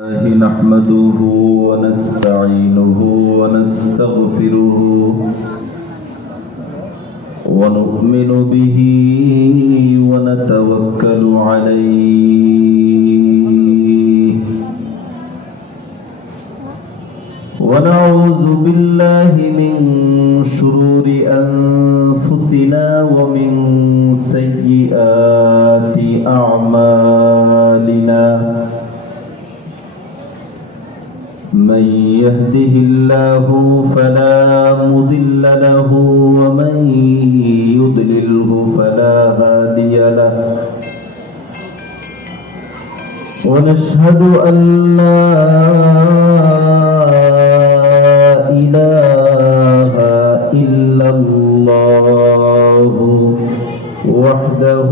نحمده ونستعينه ونستغفره ونؤمن به ونتوكل عليه ونعوذ بالله من شرور أنفسنا ومن سيئات أعمالنا من يهده الله فلا مضل له ومن يضلله فلا هادي له ونشهد أن لا إله إلا الله وحده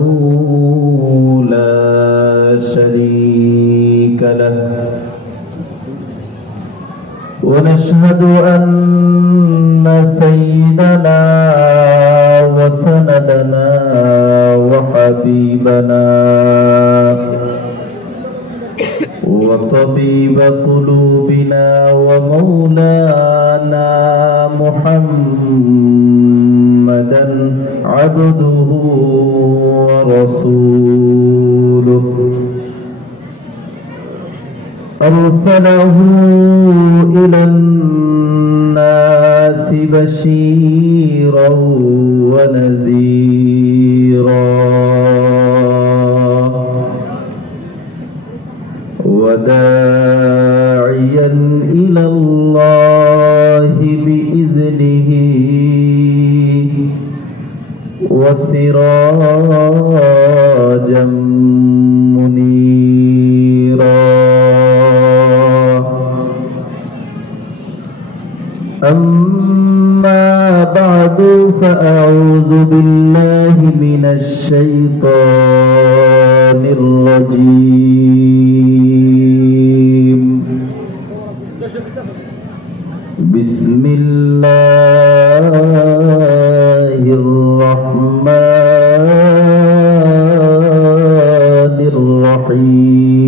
لا شريك له ونشهد أن سيدنا وسندنا وحبيبنا وطبيب قلوبنا ومولانا محمدا عبده ورسوله أرسله إلى الناس بشيرا ونذيرا وداعيا إلى الله بإذنه وسراجا منيرا أما بعد فأعوذ بالله من الشيطان الرجيم بسم الله الرحمن الرحيم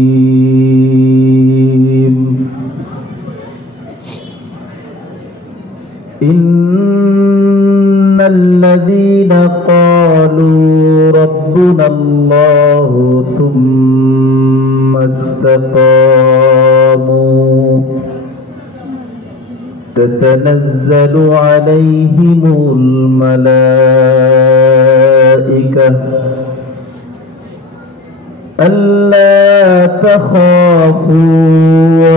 إن الذين قالوا ربنا الله ثم استقاموا تتنزل عليهم الملائكة ألا تخافوا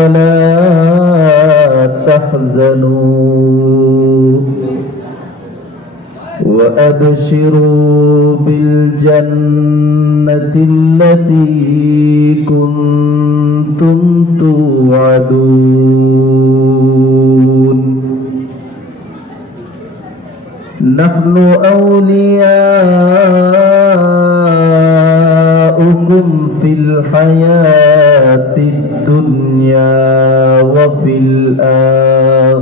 ولا تحزنوا وأبشروا بالجنة التي كنتم توعدون نحن أولياؤكم في الحياة الدنيا وفي الآخرة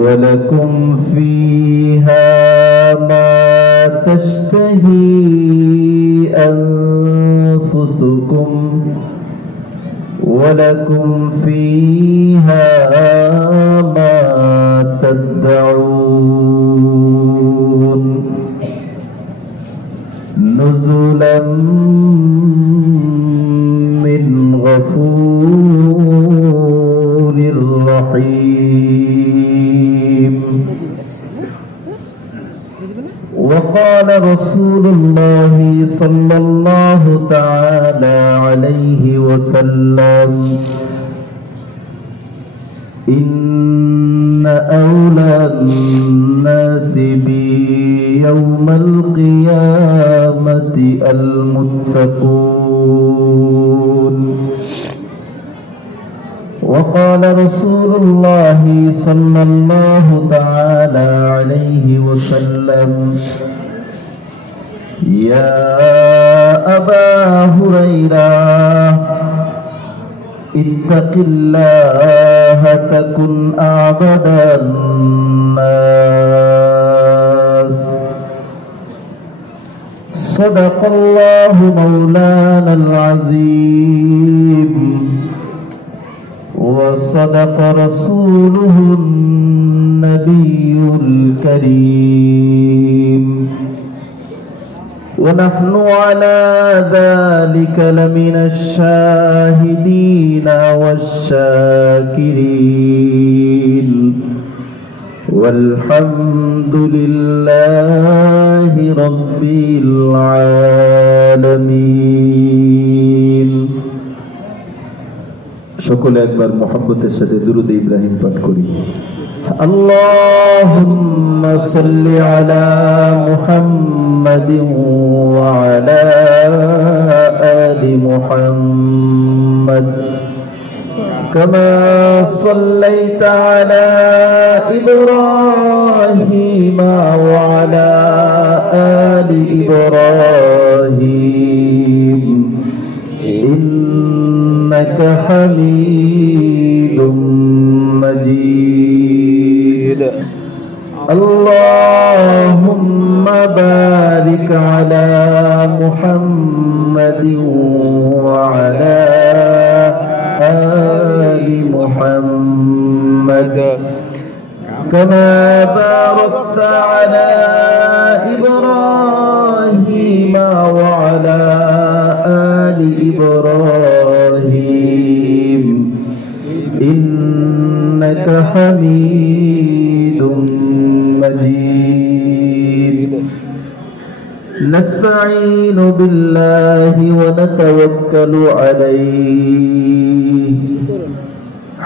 ولكم فيها ما تشتهي أنفسكم ولكم فيها ما تدعون نزلا من غفور رحيم وقال رسول الله صلى الله تعالى عليه وسلم إن أولى الناس بي يوم القيامة المتقون وقال رسول الله صلى الله تعالى عليه وسلم يا أبا هريرة اتق الله تكن أعبد الناس صدق الله مولانا العظيم وصدق رسوله النبي الكريم ونحن على ذلك لمن الشاهدين والشاكرين والحمد لله رب العالمين সকলে একবার মুহাব্বতের সাথে দুরূদ ইব্রাহিম পাঠ করি আল্লাহুম্মা সাল্লি আলা মুহাম্মাদিন ওয়া আলা আলি মুহাম্মাদ كما صليت على إبراهيم وعلى آل إبراهيم إنك حميد مجيد اللهم بارك على محمد وعلى آل محمد كما باركت على إبراهيم وعلى آل إبراهيم إنك حميد مجيد نستعين بالله ونتوكل عليه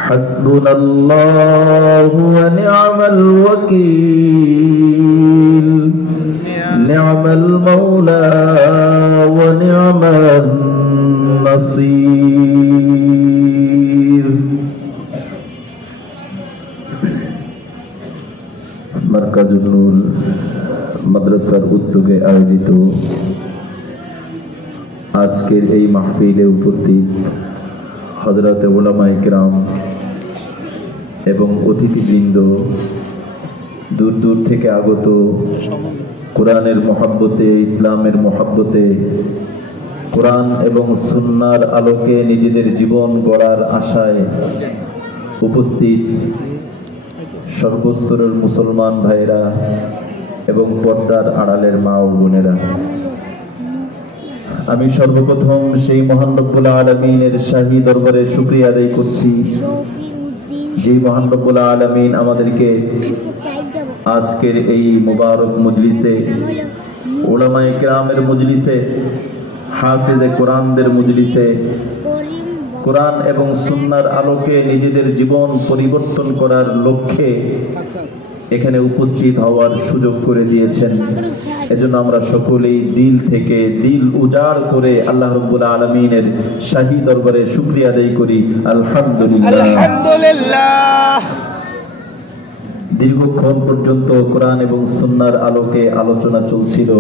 حسبنا الله ونعم الوكيل نعم المولى ونعم النصير مركز النور মাদ্রাসার উদ্যোগে আয়োজিত আজকের এই মাহফিলে উপস্থিত হযরতে উলামায়ে কিরাম এবং অতিথিবৃন্দ, দূর দূর থেকে আগত, কোরআনের মহব্বতে, ইসলামের মহব্বতে, কোরআন এবং সুন্নাহর আলোকে নিজেদের জীবন গড়ার আশায় উপস্থিত সর্বস্তরের মুসলমান ভাইরা এবং পর্দার আড়ালের মা ও বোনেরা, আমি সর্বপ্রথম সেই মহান রব্বুল আলামিনের শাহী দরবারে শুকরিয়া আদায় করছি, যে মহান রব্বুল আলামিন আমাদেরকে আজকের এই মুবারক মজলিসে, উলামায়ে কিরামের মজলিসে, হাফেজে কোরআনদের মজলিসে কোরআন এবং সুন্নাহর আলোকে নিজেদের জীবন পরিবর্তন করার লক্ষ্যে এখানে উপস্থিত হওয়ার সুযোগ করে দিয়েছেন। এজন্য আমরা সকলেই দিল থেকে দিল উজাড় করে আল্লাহ রাব্বুল আলামিনের শাহী দরবারে শুকরিয়া আদায় করি। আলহামদুলিল্লাহ, আলহামদুলিল্লাহ। দীর্ঘক্ষণ পর্যন্ত কোরআন এবং সুন্নাহর আলোকে আলোচনা চলছিল।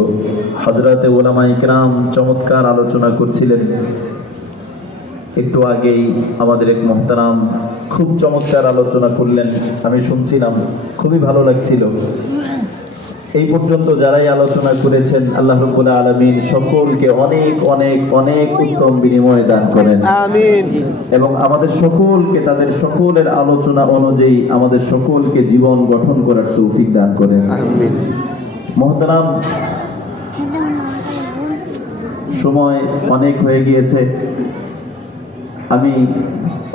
হযরতে উলামায়ে কিরাম চমৎকার আলোচনা করছিলেন। একটু আগেই আমাদের এক মুহতারাম খুব চমৎকার আলোচনা করলেন, আমি শুনছিলাম, খুবই ভালো লাগছিল। এই পর্যন্ত যারাই আলোচনা করেছেন আল্লাহ রাব্বুল আলামিন সকলকে অনেক অনেক অনেক উত্তম বিনিময় দান করেন, আমিন। এবং আমাদের সকলকে তাদের সকলের আলোচনা অনুযায়ী আমাদের সকলকে জীবন গঠন করার তৌফিক দান করেন, আমিন। মুহতারাম, সময় অনেক হয়ে গিয়েছে, আমি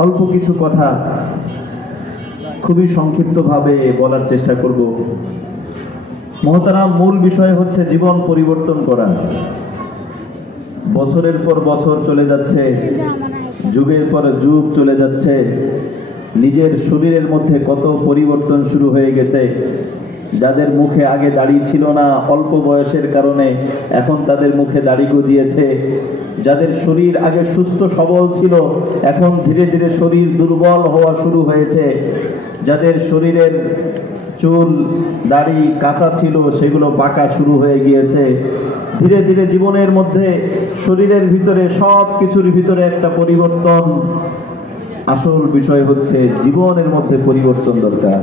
অল্প কিছু কথা খুবই সংক্ষিপ্তভাবে বলার চেষ্টা করব। মুহতারাম, মূল বিষয় হচ্ছে জীবন পরিবর্তন করা। বছরের পর বছর চলে যাচ্ছে, যুগের পর যুগ চলে যাচ্ছে, নিজের শরীরের মধ্যে কত পরিবর্তন শুরু হয়ে গেছে। যাদের মুখে আগে দাড়ি ছিল না, অল্প বয়সের কারণে এখন তাদের মুখে দাড়ি গজিয়েছে। যাদের শরীর আগে সুস্থ সবল ছিল, এখন ধীরে ধীরে শরীর দুর্বল হওয়া শুরু হয়েছে। যাদের শরীরের চুল দাড়ি কাঁচা ছিল, সেগুলো পাকা শুরু হয়ে গিয়েছে। ধীরে ধীরে জীবনের মধ্যে শরীরের ভিতরে সব কিছুর ভিতরে একটা পরিবর্তন। আসল বিষয় হচ্ছে জীবনের মধ্যে পরিবর্তন দরকার।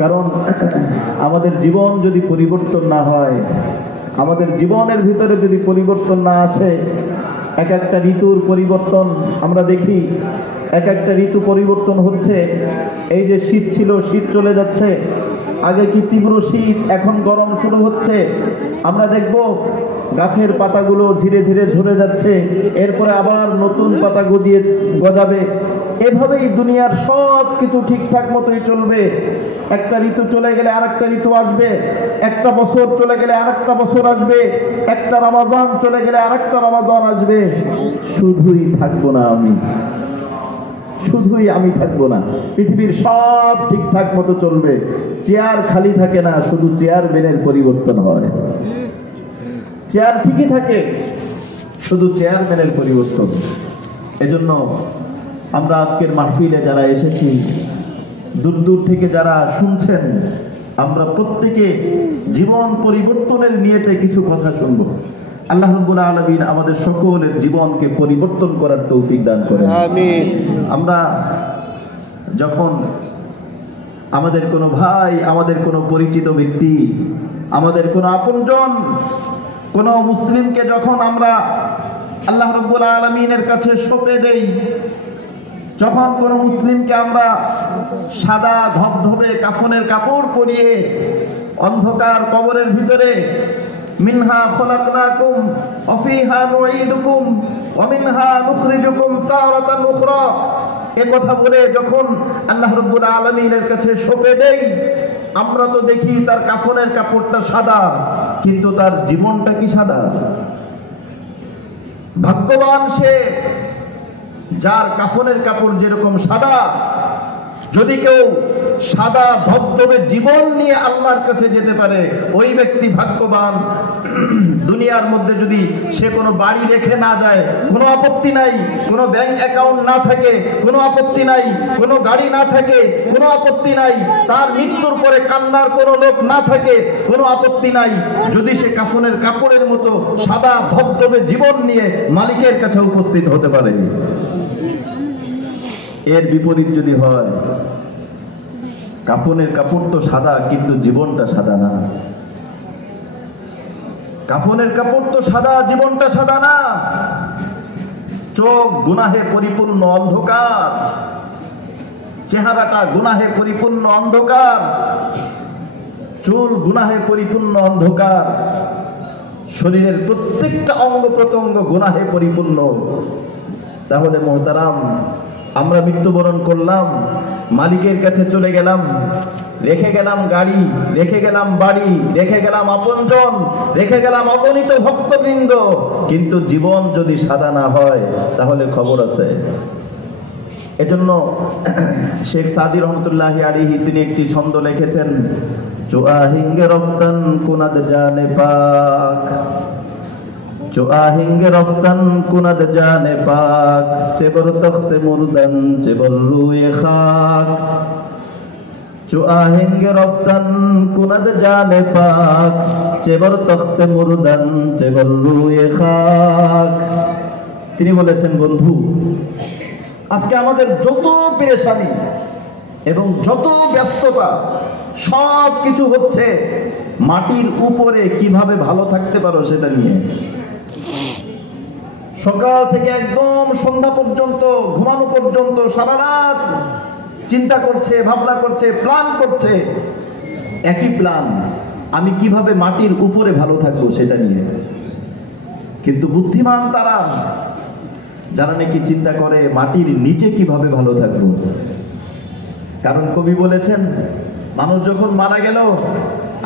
কারণ আমাদের জীবন যদি পরিবর্তন না হয় আমাদের জীবনের ভিতরে যদি পরিবর্তন না আসে, এক একটা ঋতুর পরিবর্তন আমরা দেখি, এক একটা ঋতু পরিবর্তন হচ্ছে। এই যে শীত ছিল, শীত চলে যাচ্ছে। আগে কি তীব্র শীত, এখন গরম শুরু হচ্ছে। আমরা দেখব গাছের পাতাগুলো ধীরে ধীরে ঝরে যাচ্ছে, এরপরে আবার নতুন পাতা গজাবে। এভাবেই দুনিয়ার সব কিছু ঠিকঠাক মতোই চলবে। একটা ঋতু চলে গেলে আরেকটা ঋতু আসবে, একটা বছর চলে গেলে আরেকটা বছর আসবে, একটা রমাজান চলে গেলে আরেকটা রমাজান আসবে। শুধুই থাকবো না আমি, শুধুই আমি থাকবো না। পৃথিবীর সব ঠিকঠাক মতো চলবে। চেয়ার খালি থাকে না, শুধু চেয়ারম্যানের পরিবর্তন হয়। চেয়ার ঠিকই থাকে, শুধু চেয়ারম্যানের পরিবর্তন। এজন্য আমরা আজকের মাহফিলে যারা এসেছি, দূর দূর থেকে যারা শুনছেন, আমরা প্রত্যেকে জীবন পরিবর্তনের নিয়তে কিছু কথা শুনবো। আল্লাহ রাব্বুল আলামিন আমাদের সকলের জীবনকে পরিবর্তন করার তৌফিক দান করেন, আমিন। আমরা যখন আমাদের কোনো ভাই, আমাদের কোনো পরিচিত ব্যক্তি, আমাদের কোনো আপনজন, কোনো মুসলিমকে যখন আমরা আল্লাহ রাব্বুল আলামিনের কাছে সঁপে দেই, যখন কোনো মুসলিমকে আমরা সাদা ধবধবে কাফনের কাপড় পরিয়ে অন্ধকার কবরের ভিতরে মিনহা খলাকনাকুম ওয়া ফিহা নুঈদুকুম ওয়া মিনহা নুখরিজুকুম তারাতান উখরা, এই কথা বলে যখন আল্লাহ রাব্বুল আলামিনের কাছে সঁপে দেই, আমরা তো দেখি তার কাফনের কাপড়টা সাদা, কিন্তু তার জীবনটা কি সাদা? ভাগ্যবান সে যার কাফনের কাপড় যেরকম সাদা। যদি কেউ সাদা ধবধবে জীবন নিয়ে আল্লাহর কাছে যেতে পারে, ওই ব্যক্তি ভাগ্যবান। দুনিয়ার মধ্যে যদি সে কোনো বাড়ি রেখে না যায়, কোনো আপত্তি নাই। কোনো ব্যাংক অ্যাকাউন্ট না থাকে, কোনো আপত্তি নাই। কোনো গাড়ি না থাকে, কোনো আপত্তি নাই। তার মৃত্যুর পরে কান্নার কোনো লোক না থাকে, কোনো আপত্তি নাই, যদি সে কাফনের কাপড়ের মতো সাদা ধবধবে জীবন নিয়ে মালিকের কাছে উপস্থিত হতে পারে। এর বিপরীত যদি হয়, কাফনের কাপড় তো সাদা কিন্তু জীবনটা সাদা না। কাফনের কাপড় তো সাদা, জীবনটা সাদা না। চোখ গুনাহে পরিপূর্ণ অন্ধকার, চেহারাটা গুনাহে পরিপূর্ণ অন্ধকার, চুল গুনাহে পরিপূর্ণ অন্ধকার, শরীরের প্রত্যেকটা অঙ্গ প্রত্যঙ্গ গুনাহে পরিপূর্ণ। তাহলে মোহতারাম, আমরা মৃত্যুবরণ করলাম, মালিকের কাছে চলে গেলাম, রেখে গেলাম গাড়ি, রেখে গেলাম বাড়ি, রেখে গেলাম আপনজন, রেখে গেলাম অগণিত ভক্তবৃন্দ, কিন্তু জীবন যদি সাদা না হয় তাহলে খবর আছে। এজন্য শেখ সাদি রহমতুল্লাহি আলাইহি তিনি একটি ছন্দ লিখেছেন, जो आहेंगे रफ्तन कुनद जाने पाक, जो आहेंगे रफ्तन कुनद जाने पाक, चेबर तख्ते मुर्दन चेबर रूए खाक, जो आहेंगे रफ्तन कुनद जाने पाक, चेबर तख्ते मुर्दन चेबर रूए खाक। তিনি বলেছেন, বন্ধু, আজকে আমাদের যত পেরেশানি এবং যত ব্যস্ততা সব কিছু হচ্ছে মাটির উপরে কিভাবে ভালো থাকতে পারো সেটা নিয়ে। সকাল থেকে একদম সন্ধ্যা পর্যন্ত, ঘুমানো পর্যন্ত সারা রাত চিন্তা করছে, ভাবনা করছে, প্ল্যান করছে। একই প্ল্যান, আমি কিভাবে মাটির উপরে ভালো থাকবো সেটা নিয়ে। কিন্তু বুদ্ধিমান তারা যারা নাকি চিন্তা করে মাটির নিচে কিভাবে ভালো থাকবো। কারণ কবি বলেছেন, মানুষ যখন মারা গেল,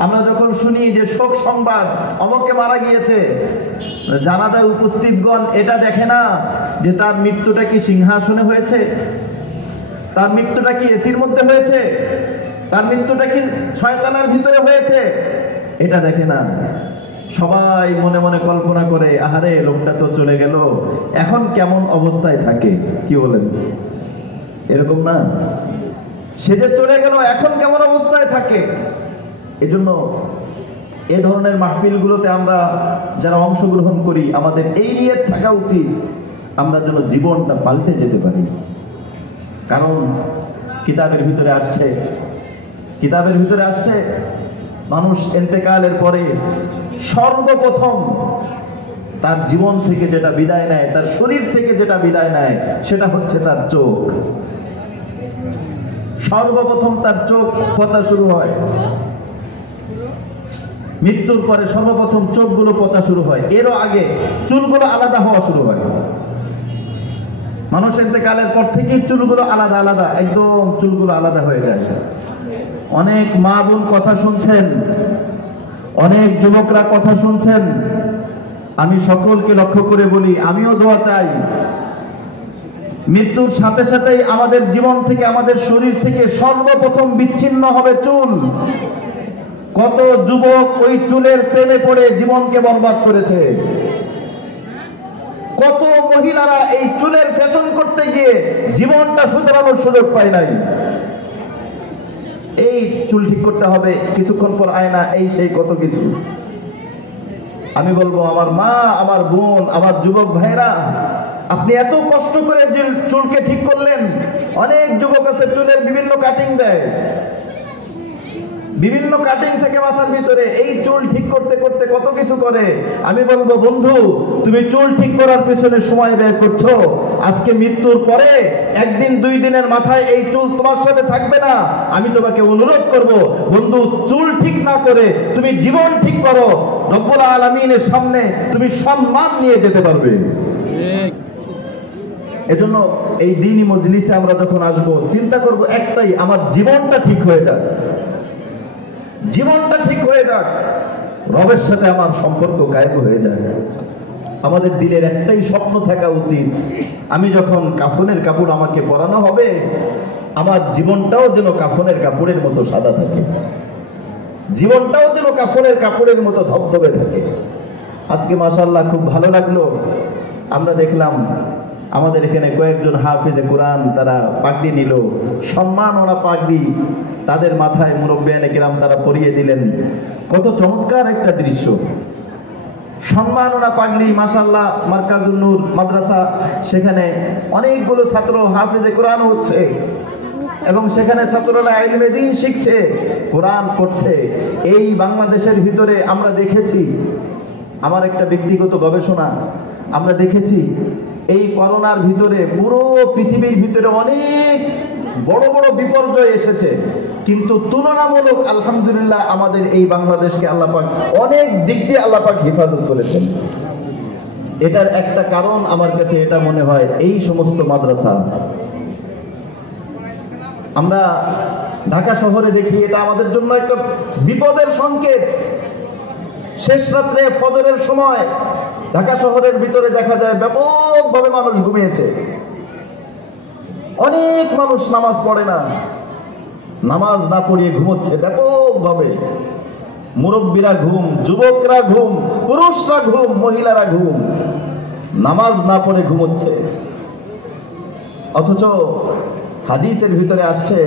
আমরা যখন শুনি যে শোক সংবাদ অমুকে মারা গিয়েছে, জানাজায় উপস্থিতগণ এটা দেখে না যে তার মৃত্যুটা কি সিংহাসনে হয়েছে, তার মৃত্যুটা কি এসির মধ্যে হয়েছে, তার মৃত্যুটা কি ছয়তলার ভিতরে হয়েছে, এটা দেখে না। সবাই মনে মনে কল্পনা করে, আহারে লোকটা তো চলে গেল, এখন কেমন অবস্থায় থাকে। কি বলেন, এরকম না? সে যে চলে গেল, এখন কেমন অবস্থায় থাকে। এজন্য এই ধরনের মাহফিলগুলোতে আমরা যারা অংশগ্রহণ করি, আমাদের এই নিয়ত থাকা উচিত আমরা যেন জীবনটা পাল্টে যেতে পারি। কারণ কিতাবের ভিতরে আসছে মানুষ ইন্তেকালের পরে সর্বপ্রথম তার জীবন থেকে যেটা বিদায় নেয়, তার শরীর থেকে যেটা বিদায় নেয়, সেটা হচ্ছে তার চোখ। সর্বপ্রথম তার চোখ পচা শুরু হয়। মৃত্যুর পরে সর্বপ্রথম চোখগুলো পচা শুরু হয়, এরও আগে চুলগুলো আলাদা হওয়া শুরু হয়। মানুষ ইন্তেকালের পর থেকেই চুলগুলো আলাদা আলাদা, একদম চুলগুলো আলাদা হয়ে যায়। অনেক মা বোন কথা শুনছেন, অনেক যুবকরা কথা শুনছেন। আমি সকলকে লক্ষ্য করে বলি, আমিও দোয়া চাই, মৃত্যুর সাথে সাথেই আমাদের জীবন থেকে, আমাদের শরীর থেকে সর্বপ্রথম বিচ্ছিন্ন হবে চুল। কত যুবক ওই চুলের প্রেমে পড়ে জীবনকে বরবাদ করেছে। কত মহিলারা এই চুলের ফ্যাশন করতে গিয়ে জীবনটা শুধরানোর সুযোগ পায় নাই। এই চুল ঠিক করতে হবে, কিছুক্ষণ পর আয়না, এই সেই কত কিছু। আমি বলবো আমার মা, আমার বোন, আমার যুবক ভাইরা, আপনি এত কষ্ট করে চুলকে ঠিক করলেন। অনেক যুবক আছে চুলের বিভিন্ন কাটিং দেয়, বিভিন্ন কাটিং থেকে মাথার ভিতরে, এই চুল ঠিক করতে করতে কত কিছু করে। আমি বলবো বন্ধু, তুমি চুল ঠিক করার পেছনে সময় ব্যয় করছো, আজকে মৃত্যুর পরে একদিন দুই দিনের মাথায় এই চুল তোমার সাথে থাকবে না। আমি তোমাকে অনুরোধ করব বন্ধু, চুল ঠিক না করে তুমি জীবন ঠিক করো, রব্বুল আলামিনের সামনে তুমি সম্মান নিয়ে যেতে পারবে। এজন্য এই দ্বীনি মজলিসে আমরা যখন আসবো, চিন্তা করব একটাই, আমার জীবনটা ঠিক হয়ে যাক, জীবনটা ঠিক হয়ে যাক, রবের সাথে আমার সম্পর্ক কায়েম হয়ে যায়। আমাদের দিলের একটাই স্বপ্ন থাকা উচিত, আমি যখন কাফনের কাপড় আমাকে পরানো হবে, আমার জীবনটাও যেন কাফনের কাপড়ের মতো সাদা থাকে, জীবনটাও যেন কাফনের কাপড়ের মতো ধবধবে থাকে। আজকে মাশাআল্লাহ খুব ভালো লাগলো, আমরা দেখলাম আমাদের এখানে কয়েকজন হাফেজে কোরআন তারা পাগড়ি নিল, সম্মান ওরা পাগড়ি তাদের মাথায় মুরব্বিয়ানে কিরাম তারা পরিয়ে দিলেন। কত চমৎকার একটা দৃশ্য, সম্মান ওরা পাগড়ি। মাশাআল্লাহ মার্কাজুন নূর মাদ্রাসা, সেখানে অনেকগুলো ছাত্র হাফেজে কোরআন হচ্ছে এবং সেখানে ছাত্ররা ইলমে দ্বীন শিখছে, কোরআন পড়ছে। এই বাংলাদেশের ভিতরে আমরা দেখেছি, আমার একটা ব্যক্তিগত গবেষণা, আমরা দেখেছি এই করোনার ভিতরে পুরো পৃথিবীর ভিতরে অনেক বড় বড় বিপর্যয় এসেছে, কিন্তু তুলনামূলক আলহামদুলিল্লাহ আমাদের এই বাংলাদেশকে আল্লাহ পাক অনেক দিক দিয়ে আল্লাহ পাক হেফাজত করেছেন। এটার একটা কারণ আমার কাছে এটা মনে হয়, এই সমস্ত মাদ্রাসা। আমরা ঢাকা শহরে দেখি, এটা আমাদের জন্য একটা বিপদের সংকেত। শেষ রাত্রে ফজরের সময় ঢাকা শহরের ভিতরে দেখা যায় ব্যাপকভাবে মানুষ ঘুমিয়েছে, অনেক মানুষ নামাজ পড়ে না, নামাজ না পড়িয়ে ঘুমোচ্ছে ব্যাপকভাবে। মুরব্বীরা ঘুম, যুবকরা ঘুম, পুরুষরা ঘুম, মহিলারা ঘুম, নামাজ না পড়ে ঘুমোচ্ছে। অথচ হাদিসের ভিতরে আসছে,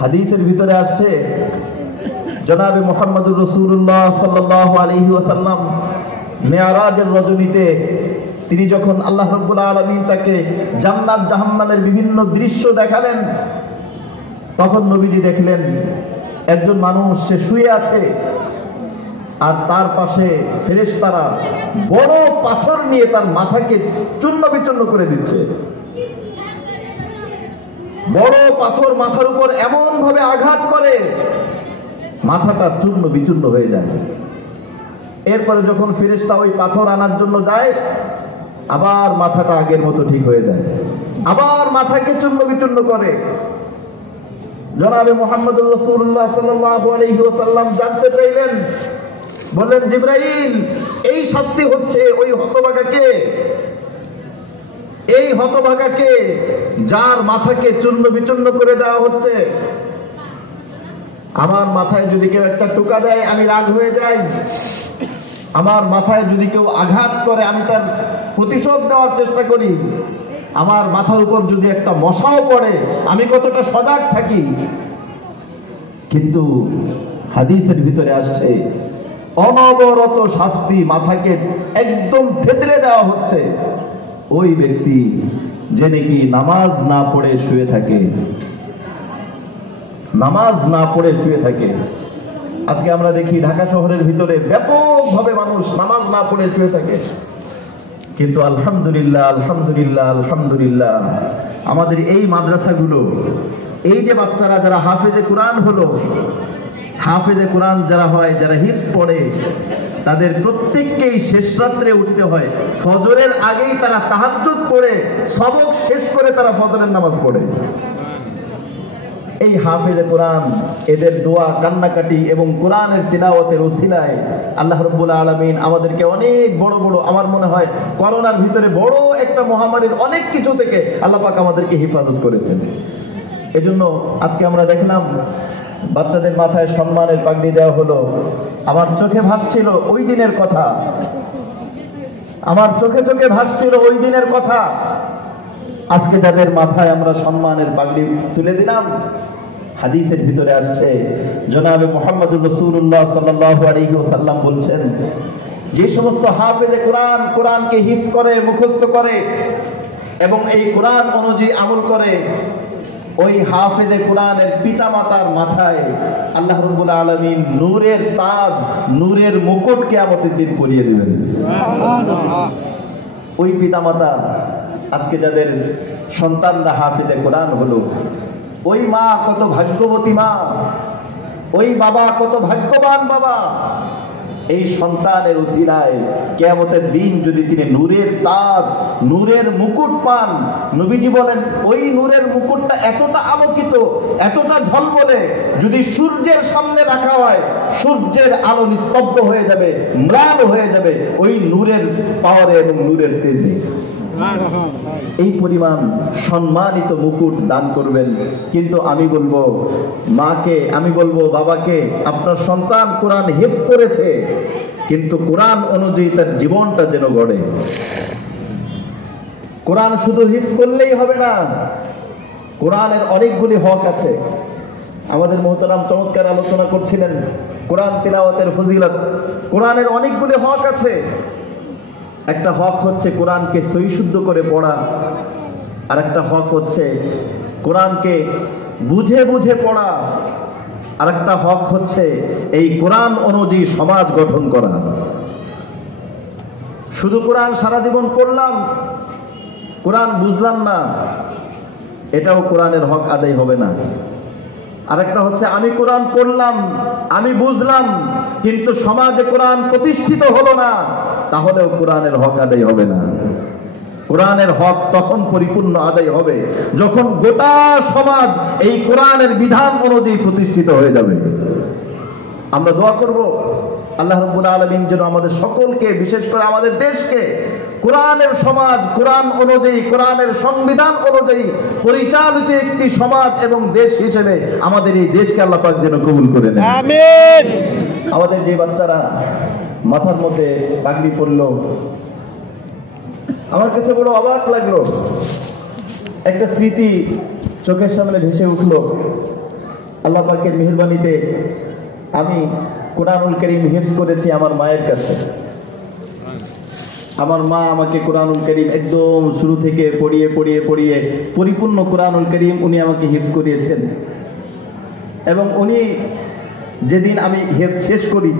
হাদিসের ভিতরে আসছে জনাবে মুহাম্মদুর রাসূলুল্লাহ সাল্লাল্লাহু আলাইহি ওয়াসাল্লাম মেরাজের রজনীতে তিনি যখন আল্লাহ রাব্বুল আলামিন তাকে জান্নাত জাহান্নামের বিভিন্ন দৃশ্য দেখালেন, তখন নবীজি দেখলেন একজন মানুষ, সে শুয়ে আছে আর তার পাশে ফেরেশতারা বড় পাথর নিয়ে তার মাথাকে চূর্ণ বিচূর্ণ করে দিচ্ছে। বড় পাথর মাথার উপর এমন ভাবে আঘাত করে মাথাটা চূর্ণ বিচূর্ণ হয়ে যায়। এরপরে যখন ফেরেশতা ওই পাথর আনার জন্য যায়, আবার মাথাটা আগের মতো ঠিক হয়ে যায়, আবার মাথাকে চূর্ণ বিচূর্ণ করে। জনাবে মুহাম্মদুর রাসূলুল্লাহ সাল্লাল্লাহু আলাইহি ওয়াসাল্লাম জানতে চাইলেন, বললেন জিবরাইল, এই শাস্তি হচ্ছে ওই হতভাগাকে, এই হতভাগাকে যার মাথাকে চূর্ণ বিচূর্ণ করে দেওয়া হচ্ছে। আমার মাথায় যদি কেউ একটা টোকা দেয় আমি রাগ হয়ে যাই, আমার মাথায় যদি কেউ আঘাত করে আমি তার প্রতিশোধ নেওয়ার চেষ্টা করি, আমার মাথার উপর যদি একটা মশাও পড়ে আমি কতটা সজাগ থাকি। কিন্তু হাদিসের ভিতরে আসছে অনবরত শাস্তি, মাথাকে একদম থেতলে দেওয়া হচ্ছে ওই ব্যক্তি যে নাকি নামাজ না পড়ে শুয়ে থাকে, নামাজ না পড়ে শুয়ে থাকে। আজকে আমরা দেখি ঢাকা শহরের ভিতরে ব্যাপকভাবে মানুষ নামাজ না পড়ে শুয়ে থাকে, কিন্তু আলহামদুলিল্লাহ আলহামদুলিল্লাহ আলহামদুলিল্লাহ আমাদের এই মাদ্রাসাগুলো, এই যে বাচ্চারা যারা হাফেজে কোরআন হলো, হাফেজে কোরআন যারা হয়, যারা হিফজ পড়ে, তাদের প্রত্যেককেই শেষ রাত্রে উঠতে হয়। ফজরের আগেই তারা তাহাজ্জুদ পড়ে সবক শেষ করে তারা ফজরের নামাজ পড়ে। এই হাফেজে কোরআন, এদের দোয়া, কান্নাকাটি এবং কোরআনের তিলাওয়াতের ওসিলায় আল্লাহ রাব্বুল আলামিন আমাদেরকে অনেক বড় বড়, আমার মনে হয় করোনার ভিতরে বড় একটা মহামারীর অনেক কিছু থেকে আল্লাহ পাক আমাদেরকে হেফাজত করেছেন। এজন্য আজকে আমরা দেখলাম বাচ্চাদের মাথায় সম্মানের পাগড়ি দেওয়া হলো। আমার চোখে ভাসছিল ওই দিনের কথা, আমার চোখে চোখে ভাসছিল ওই দিনের কথা। আজকে যাদের মাথায় আমরা সম্মানের পাগড়ি তুলে দিলাম, হাদিসের ভিতরে আসছে জনাবে মুহাম্মদুর রাসূলুল্লাহ সাল্লাল্লাহু আলাইহি ওয়াসাল্লাম বলছেন, যে সমস্ত হাফেজে কোরআন কোরআনকে হিফজ করে, মুখস্থ করে এবং এই কোরআন অনুযায়ী আমল করে, ওই হাফেজে কোরআনের পিতামাতার মাথায় আল্লাহ রাব্বুল আলামিন নূরের তাজ, নূরের মুকুট কিয়ামতের দিন পরিয়ে দিবেন। সুবহানাল্লাহ। ওই পিতামাতা, আজকে যাদের সন্তানরা হাফেজে কোরআন হলো, ওই মা কত ভাগ্যবতী মা, ওই বাবা কত ভাগ্যবান বাবা। এই সন্তানের উসিলায় কিয়ামতের দিন যদি তিনি নূরের তাজ, নূরের মুকুট পান, নবীজি বলেন ওই নূরের মুকুটটা এতটা আলোকিত, এতটা ঝলমলে, যদি সূর্যের সামনে রাখা হয় সূর্যের আলো নিস্তব্ধ হয়ে যাবে, ম্লান হয়ে যাবে ওই নূরের পাওয়ারে এবং নূরের তেজে। এই পরিমাণ সম্মানিত মুকুট দান করবেন। কিন্তু আমি বলবো মাকে, আমি বলবো বাবাকে, আপনার সন্তান কোরআন হিফজ করেছে, কিন্তু কোরআন অনুযায়ী তার জীবনটা যেন গড়ে। কোরআন শুধু হিফজ করলেই হবে না, কোরআনের অনেকগুলি হক আছে। আমাদের মুহতারাম চমৎকার আলোচনা করছিলেন কোরআন তিলাওয়াতের ফজিলত। কোরআনের অনেকগুলি হক আছে। একটা হক হচ্ছে কোরআনকে সহি শুদ্ধ করে পড়া, আর একটা হক হচ্ছে কোরআনকে বুঝে বুঝে পড়া, আর একটা হক হচ্ছে এই কোরআন অনুযায়ী সমাজ গঠন করা। শুধু কোরআন সারা জীবন পড়লাম, কোরআন বুঝলাম না, এটাও কোরআনের হক আদায় হবে না। আরেকটা হচ্ছে আমি কোরআন পড়লাম, আমি বুঝলাম, কিন্তু সমাজে কোরআন প্রতিষ্ঠিত হলো না, তাহলেও কোরআনের হক আদায় হবে না। কোরআনের হক তখন পরিপূর্ণ আদায় হবে যখন গোটা সমাজ এই কোরআনের বিধান অনুযায়ী প্রতিষ্ঠিত হয়ে যাবে। আমরা দোয়া করব আল্লাহ রাব্বুল আলামিন যেন আমাদের সকলকে, বিশেষ করে আমাদের দেশকে কোরআনের সমাজ, কোরআন অনুযায়ী, কোরআনের সংবিধান অনুযায়ী পরিচালিত একটি সমাজ এবং দেশ হিসেবে আমাদের এই দেশকে আল্লাহ পাক যেন কবুল করে নেন। আমিন। আমাদের যে বাচ্চারা মাথার মধ্যে পাগড়ি পরলো, আমার কাছে বড় অবাক লাগলো। একটা স্মৃতি চোখের সামনে ভেসে উঠলো। আল্লাহ পাকের মেহেরবানিতে আমি কোরআনুল কারীম হিফজ করেছি আমার মায়ের কাছে। আমার মা আমাকে কোরআনুল কারীম একদম শুরু থেকে পড়িয়ে পড়িয়ে পড়িয়ে পরিপূর্ণ কোরআনুল কারীম উনি আমাকে হিফজ করিয়েছেন। এবং উনি যেদিন আমি হিফজ শেষ করি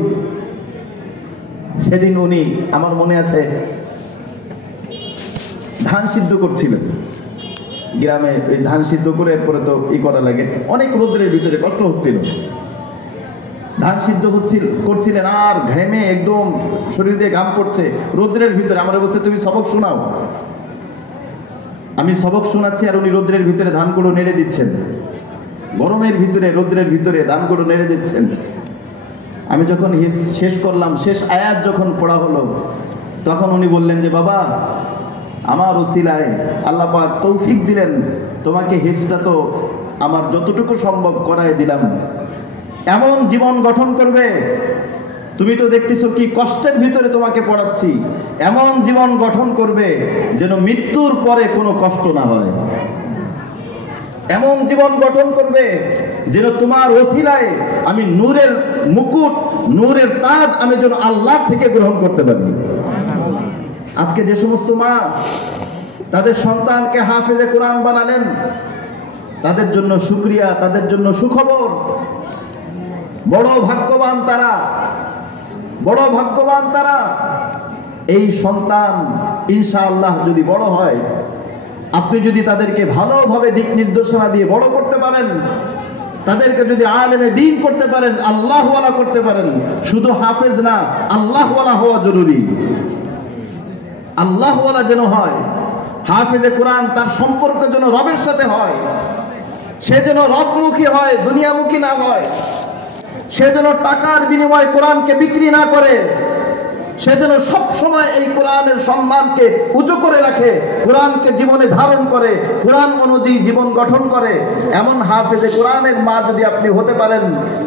সেদিন উনি, আমার মনে আছে, ধান সিদ্ধ করছিলেন গ্রামে। এই ধান সিদ্ধ করে এরপরে তো করা লাগে, অনেক রোদ্রের ভিতরে কষ্ট হচ্ছিল। ধান সিদ্ধ করছিলেন আর ঘেমে একদম শরীর দিয়ে ঘাম পড়ছে রোদ্রের ভিতরে। আমার বলছে তুমি সবক শোনাও। আমি সবক শোনাচ্ছি আর উনি রোদ্রের ভিতরে ধানগুলো নেড়ে দিচ্ছেন, গরমের ভিতরে রোদ্রের ভিতরে ধানগুলো নেড়ে দিচ্ছেন। আমি যখন হিফজ শেষ করলাম, শেষ আয়াত যখন পড়া হলো, তখন উনি বললেন যে বাবা, আমার উসিলায় আল্লাহ পাক তৌফিক দিলেন, তোমাকে হিফজটা তো আমার যতটুকু সম্ভব করায় দিলাম। এমন জীবন গঠন করবে, তুমি তো দেখতেছো কি কষ্টের ভিতরে তোমাকে পড়াচ্ছি, এমন জীবন গঠন করবে যেন মৃত্যুর পরে কোনো কষ্ট না হয়। এমন জীবন গঠন করবে যেন তোমার ওসিলায় আমি নূরের মুকুট, নূরের তাজ আমি যেন আল্লাহ থেকে গ্রহণ করতে পারি। আজকে যে সমস্ত মা তাদের সন্তানকে হাফেজে কোরআন বানালেন, তাদের জন্য শুকরিয়া, তাদের জন্য সুখবর। বড় ভাগ্যবান তারা, বড় ভাগ্যবান তারা। এই সন্তান ইনশাআল্লাহ যদি বড় হয়, আপনি যদি তাদেরকে ভালোভাবে দিক নির্দেশনা দিয়ে বড় করতে পারেন, তাদেরকে যদি আলেমে দ্বীন করতে পারেন, আল্লাহওয়ালা করতে পারেন, শুধু হাফেজ না, আল্লাহওয়ালা হওয়া জরুরি। আল্লাহওয়ালা যেন হয়, হাফেজে কোরআন তার সম্পর্ক যেন রবের সাথে হয়, সে যেন রবমুখী হয়, দুনিয়ামুখী না হয়, সে যেন টাকার বিনিময়ে কোরআনকে বিক্রি না করে, সে যেন সব সময় এই কোরআনের সম্মানকে উঁচু করে রাখে, কোরআনকে জীবনে ধারণ করে, কোরআন অনুযায়ী জীবন গঠন করে। এমন হাফেজে কোরআনের মা যদি আপনি হতে পারেন,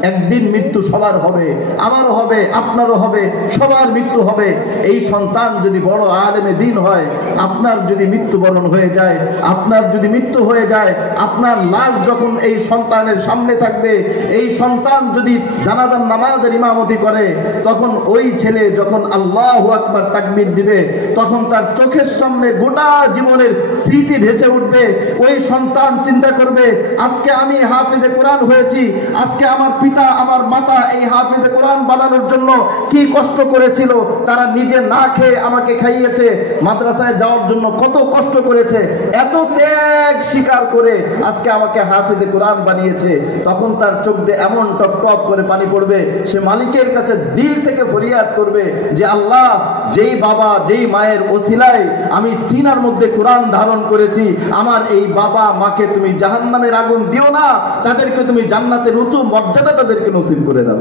একদিন মৃত্যু সবার হবে, আমারও হবে, আপনারও হবে, সবার মৃত্যু হবে। এই সন্তান যদি বড় আলেমে দ্বীন হয়, আপনার যদি মৃত্যুবরণ হয়ে যায়, আপনার যদি মৃত্যু হয়ে যায়, আপনার লাশ যখন এই সন্তানের সামনে থাকবে, এই সন্তান যদি জানাজার নামাজের ইমামতি করে, তখন ওই ছেলে যখন আল্লাহু আকবার তাকবীর দিবে, তখন তার চোখের সামনে গোটা জীবনের স্মৃতি ভেসে উঠবে। ওই সন্তান চিন্তা করবে, আজকে আমি হাফেজে কোরআন হয়েছি, আজকে আমার পিতা আমার মাতা এই হাফেজে কোরআন বানানোর জন্য কি কষ্ট করেছিল, তারা নিজে না খেয়ে আমাকে খাইয়েছে, মাদ্রাসায় যাওয়ার জন্য কত কষ্ট করেছে, এত ত্যাগ স্বীকার করে আজকে আমাকে হাফেজে কোরআন বানিয়েছে। তখন তার চোখ দিয়ে এমন টপ টপ করে পানি পড়বে, সে মালিকের কাছে দিল থেকে ফরিয়াদ করবে যে আল্লাহ, যেই বাবা যেই মায়ের ওসিলায় আমি সিনার মধ্যে কোরআন ধারণ করেছি, আমার এই বাবা মাকে তুমি জাহান্নামের আগুন দিও না, তাদেরকে তুমি জান্নাতের উঁচু মর্যাদা তাদেরকে নসিব করে দাও।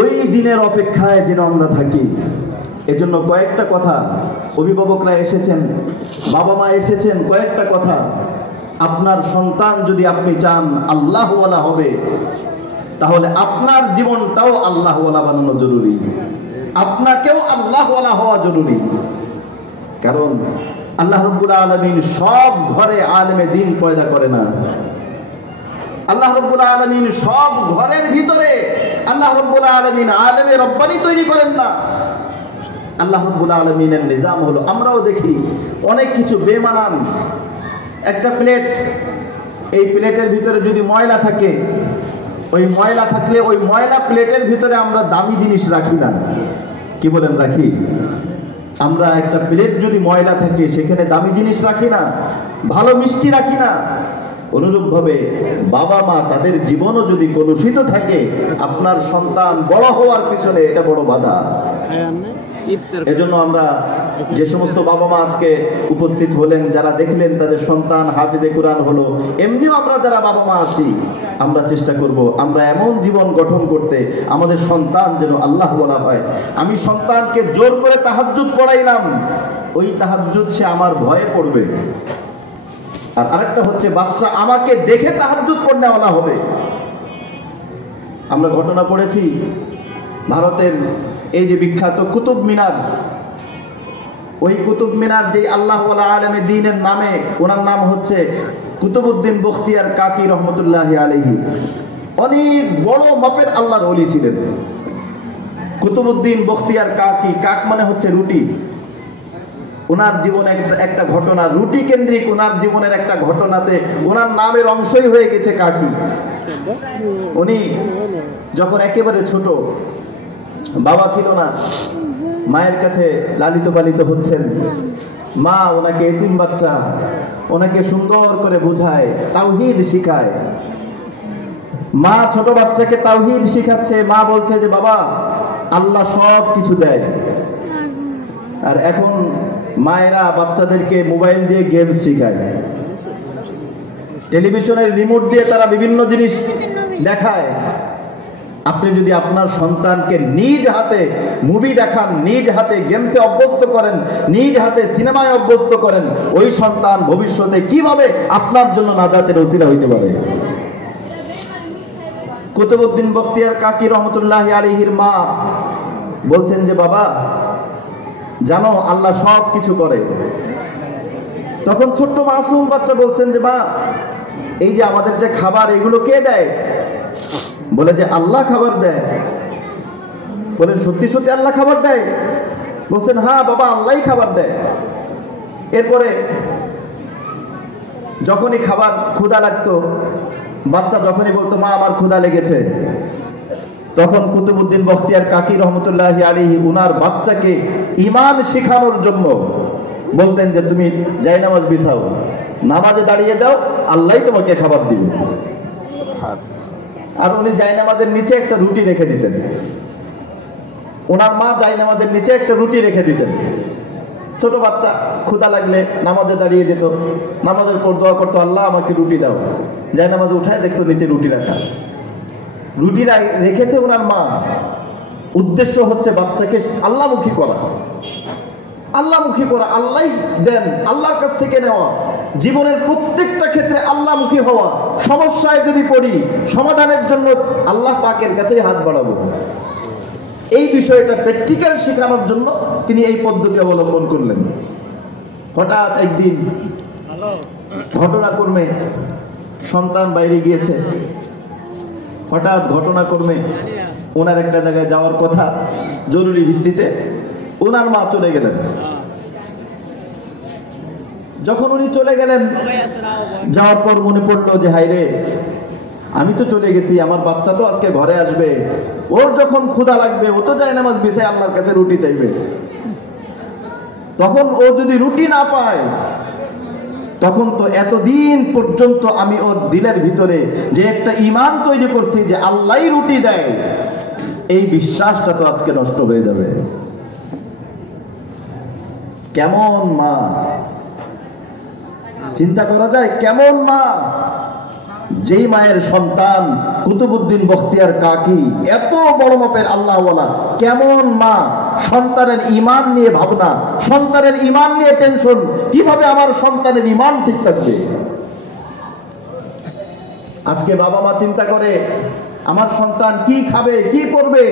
ওই দিনের অপেক্ষায় যেন আমরা থাকি। এজন্য কয়েকটা কথা, অভিভাবকরা এসেছেন, বাবা মা এসেছেন, কয়েকটা কথা। আপনার সন্তান যদি আপনি চান আল্লাহওয়ালা হবে, তাহলে আপনার জীবনটাও আল্লাহওয়ালা বানানো জরুরি, আপনাকেও আল্লাহওয়ালা হওয়া জরুরি। কারণ আল্লাহ রাব্বুল আলামিন সব ঘরে আলেমে দ্বীন পয়দা করে না। আল্লাহ রাব্বুল আলামিন সব ঘরের ভিতরে আল্লাহ রাব্বুল আলামিন আলেমে রব্বানি তৈরি করেন না। আল্লাহ রাব্বুল আলামিনের নিজাম হলো, আমরাও দেখি অনেক কিছু বেমানান। একটা প্লেট, এই প্লেটের ভিতরে যদি ময়লা থাকে, ওই ময়লা থাকলে ওই ময়লা প্লেটের ভিতরে আমরা দামি জিনিস রাখি না। কি বলেন, রাখি? আমরা একটা প্লেট যদি ময়লা থাকে সেখানে দামি জিনিস রাখি না, ভালো মিষ্টি রাখি না। অনুরূপভাবে বাবা মা তাদের জীবনও যদি কলুষিত থাকে, আপনার সন্তান বড় হওয়ার পিছনে এটা বড় বাধা। এজন্য আমরা যে সমস্ত বাবা মা আজকে উপস্থিত হলেন, যারা দেখলেন তাদের সন্তান হাফেজে কোরআন হলো, এমনিও আমরা যারা বাবা মা আছি, আমরা চেষ্টা করব আমরা এমন জীবন গঠন করতে আমাদের সন্তান যেন আল্লাহওয়ালা হয়। আমি সন্তানকে জোর করে তাহাজ্জুদ পড়াইলাম, ওই তাহাজ্জুদ সে আমার ভয়ে পড়বে। আর আরেকটা হচ্ছে, বাচ্চা আমাকে দেখে তাহাজ্জুদ পড়নেওয়ালা হবে। আমরা ঘটনা পড়েছি, ভারতের এই যে বিখ্যাত কুতুব মিনার, ওই কুতুব মিনার যে আল্লাহওয়ালা আলেমে দ্বীনের নামে, ওনার নাম হচ্ছে কুতুবউদ্দিন বখতিয়ার কাকি রহমতুল্লাহি আলাইহি। অনেক বড় মাপের আল্লাহর ওলি ছিলেন কুতুবউদ্দিন বখতিয়ার কাকি। কাক মানে হচ্ছে রুটি। ওনার জীবনে একটা ঘটনা, রুটি কেন্দ্রিক ওনার জীবনের একটা ঘটনাতে ওনার নামের অংশই হয়ে গেছে কাকি। উনি যখন একেবারে ছোট, বাবা ছিল না, মায়ের কাছে লালিত পালিত হচ্ছেন, মা ওনাকে এতিম বাচ্চা, ওনাকে সুন্দর করে বুঝায়, তাওহীদ শিখায়। মা ছোট বাচ্চাকে তাওহীদ শিখাচ্ছে। মা বলছে যে বাবা, আল্লাহ সব কিছু দেয়। আর এখন মায়েরা বাচ্চাদেরকে মোবাইল দিয়ে গেমস শিখায়, টেলিভিশনের রিমোট দিয়ে তারা বিভিন্ন জিনিস দেখায়। আপনি যদি আপনার সন্তানকে নিজ হাতে মুভি দেখান, নিজ হাতে গেমসে অভ্যস্ত করেন, নিজ হাতে সিনেমায় অভ্যস্ত করেন, ওই সন্তান ভবিষ্যতে কিভাবে আপনার জন্য নাজাতের ওসিলা হইতে পারে? কুতুবউদ্দিন বখতিয়ার কাকি রহমতুল্লাহি আলাইহির মা বলছেন যে বাবা, জানো আল্লাহ সব কিছু করে। তখন ছোট্ট মাসুম বাচ্চা বলছেন যে মা, এই যে আমাদের যে খাবার, এগুলো কে দেয়? বলে যে আল্লাহ খাবার দেয়। বলেন সত্যি সত্যি আল্লাহ খাবার দেয়? বলছেন হ্যাঁ বাবা, আল্লাহই খাবার দেয়। এরপরে যখনই খাবার ক্ষুধা লাগতো, বাচ্চা যখনই বলতো মা আমার ক্ষুধা লেগেছে, তখন কুতুবউদ্দিন বখতিয়ার কাকি রহমতুল্লাহি আলাইহি উনার বাচ্চাকে ঈমান শেখানোর জন্য বলতেন যে তুমি জায়নামাজ বিছাও, নামাজে দাঁড়িয়ে দাও, আল্লাহই তোমাকে খাবার দিবে। আর উনি জায়নামাজের নিচে একটা রুটি রেখে দিতেন, ওনার মা জায়নামাজের নিচে একটা রুটি রেখে দিতেন। ছোট বাচ্চা ক্ষুধা লাগলে নামাজে দাঁড়িয়ে যেত, নামাজের পর দোয়া করতো আল্লাহ আমাকে রুটি দাও, জায়নামাজে উঠায় দেখতো নিচে রুটি রাখা। রুটি রেখেছে ওনার মা, উদ্দেশ্য হচ্ছে বাচ্চাকে আল্লাহমুখী করা, আল্লাহমুখী করা, আল্লাহ দেন, আল্লাহর কাছ থেকে নেওয়া, জীবনের প্রত্যেকটা ক্ষেত্রে আল্লাহমুখী হওয়া। সমস্যায় যদি পড়ি সমাধানের জন্য আল্লাহ পাকের কাছেই হাত বাড়াবো। এই বিষয়টা প্র্যাকটিক্যাল শেখানোর জন্য তিনি এই পদ্ধতি অবলম্বন করলেন। হঠাৎ একদিন ঘটনাক্রমে সন্তান বাইরে গিয়েছে, হঠাৎ ঘটনাক্রমে ওনার একটা জায়গায় যাওয়ার কথা জরুরি ভিত্তিতে, ওনার মা চলে গেলেন। যখন উনি চলে গেলেন, যাওয়ার পর মনে পড়লো যে হায়রে আমি তো চলে গেছি, আমার বাচ্চা তো আজকে ঘরে আসবে, ওর যখন ক্ষুধা লাগবে ও তো জায়নামাজ বিছায় আল্লাহর কাছে রুটি চাইবে। তখন ও যদি রুটি না পায়, তখন তো এতদিন পর্যন্ত আমি ওর দিলের ভিতরে যে একটা ঈমান তৈরি করছি যে আল্লাহই রুটি দেয়, এই বিশ্বাসটা তো আজকে নষ্ট হয়ে যাবে। কেমন মা, চিন্তা করা যায় কেমন মা, যেই মায়ের সন্তান কুতুবউদ্দিন বখতিয়ার কাকি এত বড় মাপের আল্লাহওয়ালা, কেমন মা, সন্তানের ঈমান নিয়ে ভাবনা, সন্তানের ঈমান নিয়ে টেনশন, কিভাবে আমার সন্তানের ঈমান ঠিক থাকবে। আজকে বাবা মা চিন্তা করে আমার সন্তান কি খাবে, কি করবে,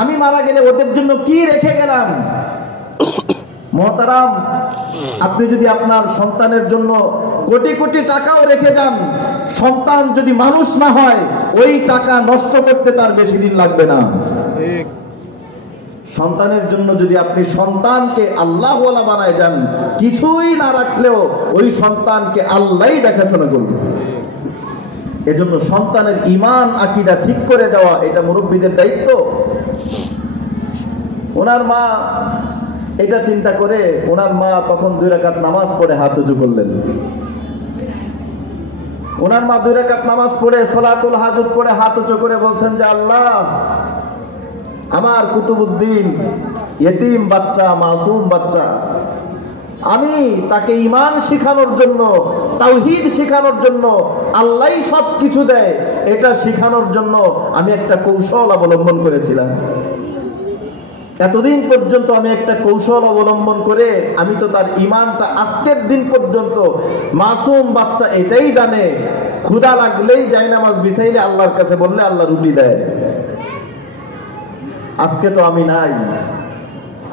আমি মারা গেলে ওদের জন্য কি রেখে গেলাম। মহতারাম, আপনি যদি আপনার সন্তানের জন্য কোটি কোটি টাকাও রেখে যান, সন্তান যদি মানুষ না হয় ওই টাকা নষ্ট করতে তার বেশি দিন লাগবে না। সন্তানের জন্য যদি আপনি সন্তানকে আল্লাহওয়ালা বানায় যান, কিছুই না রাখলেও ওই সন্তানকে আল্লাহই দেখাশোনা করবে। এজন্য সন্তানের ঈমান আকীদা ঠিক করে যাওয়া এটা মুরব্বীদের দায়িত্ব। ওনার মা এটা চিন্তা করে ওনার মা তখন 2 রাকাত নামাজ পড়ে হাত উঁচু করলেন। ওনার মা 2 রাকাত নামাজ পড়ে সলাতুল হাজত পড়ে হাত উঁচু করে বলছেন যে আল্লাহ, আমার কুতুবউদ্দিন ইয়েতিম বাচ্চা, মাসুম বাচ্চা, আমি তাকে ঈমান শেখানোর জন্য, তাওহীদ শেখানোর জন্য, আল্লাহই সব কিছু দেয় এটা শেখানোর জন্য আমি একটা কৌশল অবলম্বন করেছিলাম। এতদিন পর্যন্ত আমি একটা কৌশল অবলম্বন করে আমি তো তার ঈমানটা আজকের দিন পর্যন্ত, মাসুম বাচ্চা এটাই জানে ক্ষুধা লাগলেই জায়নামাজ বিছাইলে আল্লাহর কাছে বললে আল্লাহ রুটি দেয়। আজকে তো আমি নাই,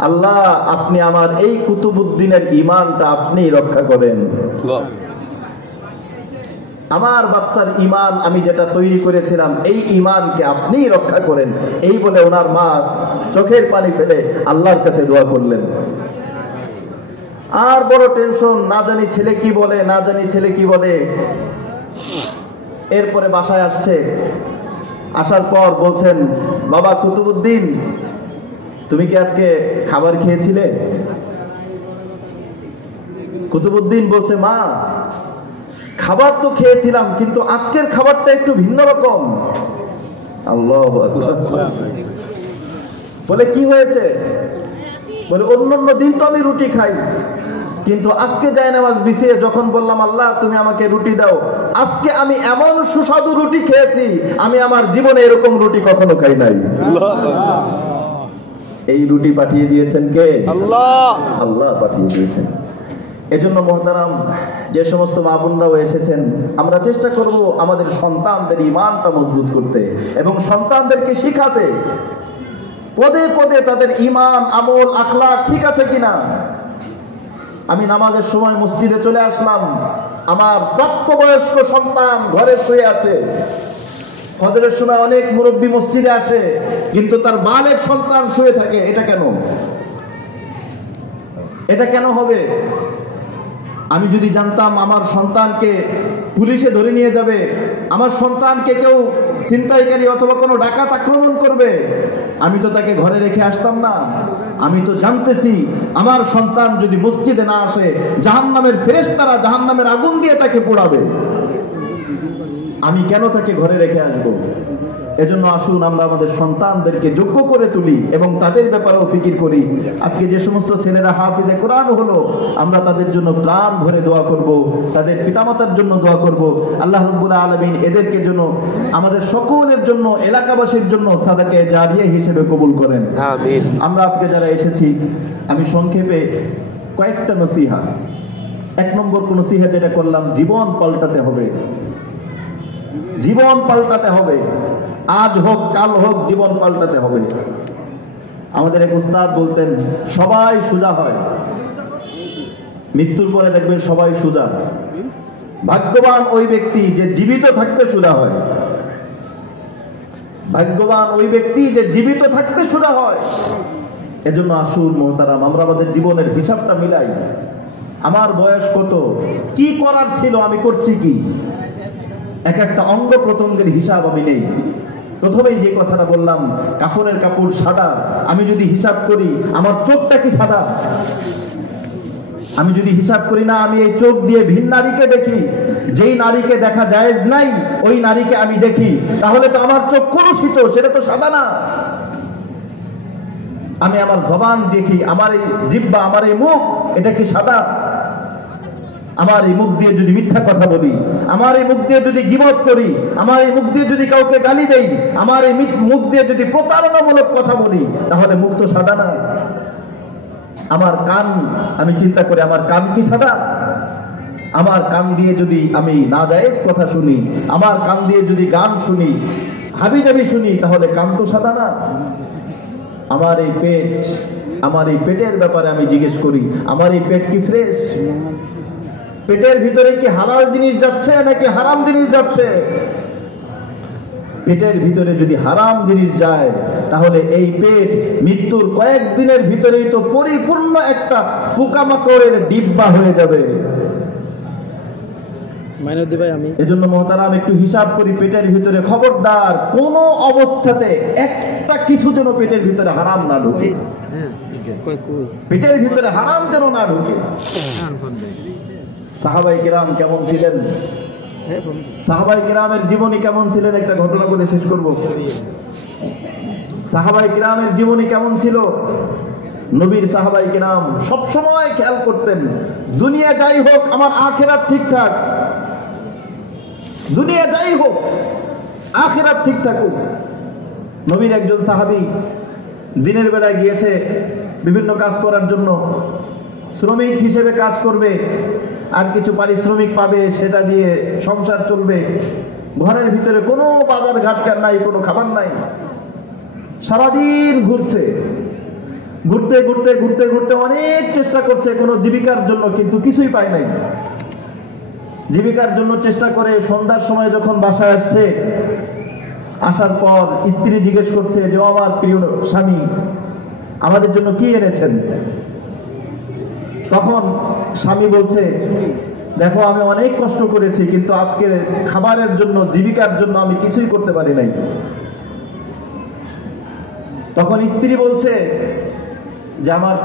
আল্লাহ আপনি আমার এই কুতুবউদ্দিনের ঈমানটা আপনি রক্ষা করেন। আমার বাচ্চার ঈমান আমি যেটা তৈরি করেছিলাম এই ঈমানকে আপনি রক্ষা করেন, এই বলে ওনার মা চোখের পানি ফেলে আল্লাহর কাছে দোয়া করলেন। আর বড় টেনশন, না জানি ছেলে কি বলে, না জানি ছেলে কি বলে। এরপরে বাসায় আসছে, আসার পর বলছেন বাবা কুতুবউদ্দিন তুমি কি আজকে খাবার খেয়েছিলে? কুতুবউদ্দিন বলছে মা খাবার তো খেয়েছিলাম, কিন্তু আজকের খাবারটা একটু ভিন্ন রকম। আল্লাহু আকবার। বলে কি হয়েছে? বলে অন্যান্য দিন তো আমি রুটি খাই, কিন্তু আজকে জায়নামাজ বিছিয়ে যখন বললাম আল্লাহ তুমি আমাকে রুটি দাও, আজকে আমি এমন সুস্বাদু রুটি খেয়েছি আমি আমার জীবনে এরকম রুটি কখনো খাই নাই। এই রুটি পাঠিয়ে দিয়েছেন কে? আল্লাহ। আল্লাহ পাঠিয়ে দিয়েছেন। এজন্য মুহতারাম, যে সমস্ত মা বোনরাও এসেছেন, আমরা চেষ্টা করব আমাদের সন্তানদের ঈমানটা মজবুত করতে এবং সন্তানদেরকে শিখাতে, পদে পদে তাদের ঈমান, আমল, আখলাক ঠিক আছে কিনা। আমি নামাজের সময় মসজিদে চলে আসলাম, আমার প্রাপ্তবয়স্ক সন্তান ঘরে শুয়ে আছে। ফজরের সময় অনেক মুরব্বী মসজিদে আসে, কিন্তু তার বালেগ সন্তান শুয়ে থাকে। এটা কেন? এটা কেন হবে? আমি যদি জানতাম আমার সন্তানকে পুলিশে ধরে নিয়ে যাবে, আমার সন্তানকে কেউ ছিনতাইকারী অথবা কোনো ডাকাত আক্রমণ করবে, আমি তো তাকে ঘরে রেখে আসতাম না। আমি তো জানতেছি আমার সন্তান যদি মসজিদে না আসে, জাহান্নামের ফেরেশতারা জাহান্নামের আগুন দিয়ে তাকে পোড়াবে। আমি কেন তাকে ঘরে রেখে আসব? এজন্য আসুন আমরা আমাদের সন্তানদেরকে যোগ্য করে তুলি এবং তাদের ব্যাপারেও ফিকির করি। আজকে যে সমস্ত ছেলেরা হাফিজে কোরআন হলো, আমরা তাদের জন্য প্রাণ ভরে দোয়া করব, তাদের পিতামাতার জন্য দোয়া করব। আল্লাহ রাব্বুল আলামিন এদেরকে জন্য, আমাদের সকলের জন্য, এলাকাবাসীর জন্য সাদাকে জারিয়া হিসেবে কবুল করেন, আমিন। আমরা আজকে যারা এসেছি, আমি সংক্ষেপে কয়েকটা নসিহা। 1 নম্বর নসিহা যেটা করলাম, জীবন পাল্টাতে হবে। জীবন পাল্টাতে হবে, আজ হোক কাল হোক জীবন পাল্টাতে হবে। আমাদের এক উস্তাদ বলতেন, সবাই সোজা হয়, মৃত্যুর পরে দেখবেন সবাই সোজা। ভাগ্যবান ওই ব্যক্তি যে জীবিত থাকতে সোজা হয়। ভাগ্যবান ওই ব্যক্তি যে জীবিত থাকতে সোজা হয়। এজন্য আসুন মোহতারাম, আমরা আমাদের জীবনের হিসাবটা মিলাই। আমার বয়স কত, কি করার ছিল, আমি করছি কি, এক একটা অঙ্গ প্রত্যঙ্গের হিসাব আমি নেই। প্রথমেই যে কথাটা বললাম, কাফনের কাপড় সাদা, আমি যদি হিসাব করি আমার চোখটা কি সাদা? আমি যদি হিসাব করি না, আমি এই চোখ দিয়ে ভিন নারীকে দেখি, যেই নারীকে দেখা জায়েজ নাই ওই নারীকে আমি দেখি, তাহলে তো আমার চোখ কলুষিত, সেটা তো সাদা না। আমি আমার জবান দেখি, আমার এই জিহ্বা, আমার এই মুখ, এটা কি সাদা? আমার এই মুখ দিয়ে যদি মিথ্যা কথা বলি, আমার এই মুখ দিয়ে যদি গীবত করি, আমার এই মুখ দিয়ে যদি কাউকে গালি দেই, আমার এই মুখ দিয়ে যদি প্রতারণামূলক কথা বলি, তাহলে মুখ তো সাদা না। আমার কান, আমি চিন্তা করি আমার কান কি সাদা? আমার কান দিয়ে যদি আমি নাজায়েজ কথা শুনি, আমার কান দিয়ে যদি গান শুনি, হাবিজাবি শুনি, তাহলে কান তো সাদা না। আমার এই পেট, আমার এই পেটের ব্যাপারে আমি জিজ্ঞেস করি, আমার এই পেট কি ফ্রেশ? পেটের ভিতরে কি হালাল জিনিস যাচ্ছে নাকি হারাম জিনিস যাচ্ছে? পেটের ভিতরে যদি হারাম জিনিস যায়, তাহলে এই পেট মৃত্যুর কয়েকদিনের ভিতরেই তো পরিপূর্ণ একটা পোকামাকড়ের ডিব্বা হয়ে যাবে। এজন্য মোহতারাম একটু হিসাব করি পেটের ভিতরে, খবরদার কোন অবস্থাতে একটা কিছু যেন পেটের ভিতরে হারাম না ঢুকে, পেটের ভিতরে হারাম যেন না ঢুকে। সাহাবায়ে কেরাম কেমন ছিলেন? সাহাবায়ে কেরামের জীবনী কেমন ছিলেন? একটা ঘটনা বলে শেষ করব। সাহাবায়ে কেরামের জীবনী কেমন ছিল? নবীর সাহাবায়ে কেরাম সব সময় খেয়াল করতেন, দুনিয়া যাই হোক আমার আখিরাত ঠিকঠাক, দুনিয়া যাই হোক আখিরাত ঠিক থাকুক। নবীর একজন সাহাবী দিনের বেলায় গিয়েছে বিভিন্ন কাজ করার জন্য, শ্রমিক হিসেবে কাজ করবে, আর কিছু পারিশ্রমিক পাবে, সেটা দিয়ে সংসার চলবে। ঘরের ভিতরে কোনো বাজার ঘাটকার নাই, কোনো খাবার নাই। সারাদিন ঘুরছে, ঘুরতে ঘুরতে ঘুরতে ঘুরতে অনেক চেষ্টা করছে কোনো জীবিকার জন্য, কিন্তু কিছুই পায় নাই। জীবিকার জন্য চেষ্টা করে সন্ধ্যার সময় যখন বাসায় আসছে, আসার পর স্ত্রী জিজ্ঞেস করছে যে, আমার প্রিয় স্বামী, আমাদের জন্য কি এনেছেন? তখন স্বামী বলছে, দেখো আমি অনেক কষ্ট করেছি, কিন্তু আজকে খাবারের জন্য, জীবিকার জন্য আমি কিছুই করতে পারি নাই। তখন স্ত্রী বলছে যে, আমার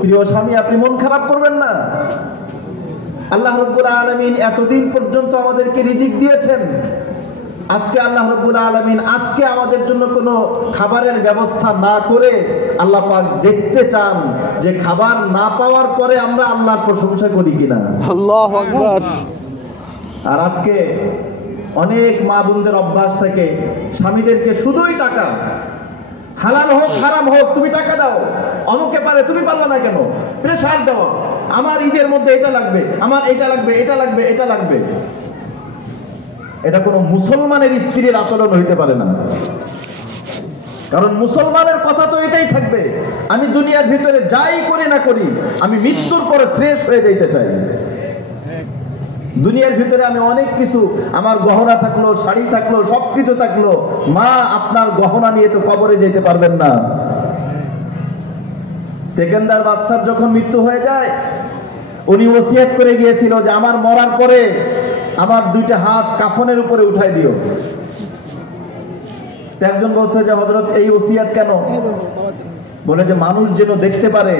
প্রিয় স্বামী, আপনি মন খারাপ করবেন না। আল্লাহ রাব্বুল আলামিন এতদিন পর্যন্ত আমাদেরকে রিজিক দিয়েছেন, আজকে আল্লাহ রাব্বুল আলামিন আজকে আমাদের জন্য কোনো খাবারের ব্যবস্থা না করে আল্লাহ পাক দেখতে চান যে খাবার না পাওয়ার পরে আমরা আল্লাহর প্রশংসা করি কিনা। আল্লাহু আকবার। আর আজকে অনেক মা বোনদের অভ্যাস থাকে স্বামীদেরকে শুধুই টাকা, হালাল হোক হারাম হোক তুমি টাকা দাও, অমুকে পারে তুমি পারবে না কেন, প্রেসার দাও, আমার ঈদের মধ্যে এটা লাগবে, আমার এটা লাগবে, এটা লাগবে, এটা লাগবে। এটা কোনো মুসলমানের স্ত্রীর আচরণ হইতে পারে না। কারণ মুসলমানের কথা তো এটাই থাকবে, আমি দুনিয়ার ভিতরে যাই করি না করি, আমি মৃত্যুর পরে ফ্রেশ হয়ে যাইতে চাই। দুনিয়ার ভিতরে আমি অনেক কিছু, আমার গহনা থাকলো, শাড়ি থাকলো, সবকিছু থাকলো, মা আপনার গহনা নিয়ে তো কবরে যেতে পারবেন না। সেকেন্দার বাদশার যখন মৃত্যু হয়ে যায়, উনি ওসিয়ত করে গিয়েছিল যে আমার মরার পরে আমার দুইটা হাত কাফনের উপরে উঠাই দিও। একজন বলছে যে হযরত এই ওসিয়ত কেন? বলে যে মানুষ যেন দেখতে পারে,